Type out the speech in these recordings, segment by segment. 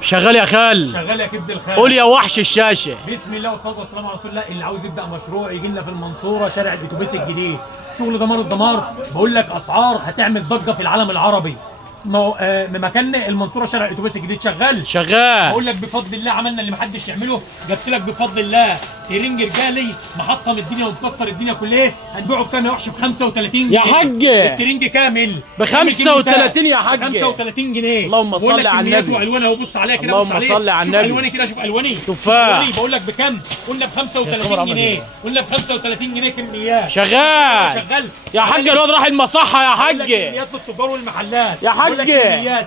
شغال يا خال. شغال يا كبد الخال. قول يا وحش الشاشه. بسم الله والصلاه والسلام على رسول الله. اللي عاوز يبدا مشروع يجي لنا في المنصوره شارع الاتوبيس الجديد. شغل دمار الدمار، بقول لك اسعار هتعمل ضجه في العالم العربي. مكان المنصوره شارع الاتوبيس الجديد شغال. بقول لك بفضل الله عملنا اللي محدش يعمله. جبت لك بفضل الله ترنج رجالي محطم الدنيا ومكسر الدنيا كلها. هنبيعه بكام يا وحش؟ ب 35 جنيه يا حاج. الترنج كامل ب 35 يا حاج. 35 جنيه. اللهم صل على النبي. والوانها وبص عليها كده. اللهم صل على النبي. شوف الواني كده، شوف الواني. تفاح. بقول لك بكام؟ قلنا ب 35 جنيه. قلنا ب 35 جنيه كميات. شغال يا حاج. الواد راح المصحه يا حاج. كميات في التجار والمحلات يا حاج.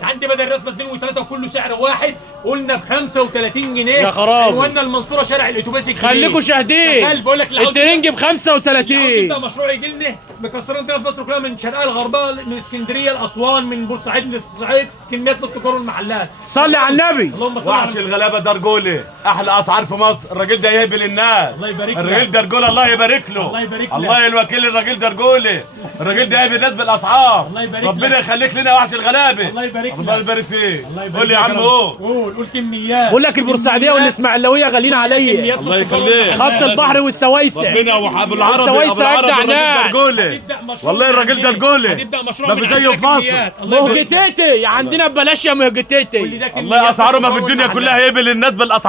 عندي بدل رسمه 2 و3 وكله سعر واحد. قلنا ب 35 جنيه. يا خرابي. قلنا المنصوره شارع الاتوبيس الجديد. خليكم شاهدين. بقول لك الترنج ب 35. يبدا مشروع يجي لنا مكسرين في مصر كلها، من شرقها لغربها، من اسكندريه لاسوان، من بورسعيد للصعيد. كميات للتجار والمحلات. صلي على النبي. اللهم صل على وحش الغلابه ده رجولي، احلى اسعار في مصر. الراجل ده يهبل الناس. الله يبارك له. الراجل ده رجوله، الله يبارك له. الله يبارك له. الله الوكيل، الراجل ده رجولي. الراجل ده يهبل الناس بالاسعار. الله يبارك ربنا يخليك لنا يا وحش الغلابه. الله يبارك له. الله يبارك فيك. الله يبارك قول لي يا عم قول كميات. بقول لك البورسعيديه والاسماعيلاويه غاليين عليا. الله يخليك. خط البحر والسويسه. ربنا وابو العربي السويسه اجدع رجولي. والله الراجل ده رجولي. مشروع ده زيه في مصر. مهجتيتي عندنا ببلاش يا مهجتيتي. الله اسعاره ما في الدنيا كلها يهبل الناس بالاسعار.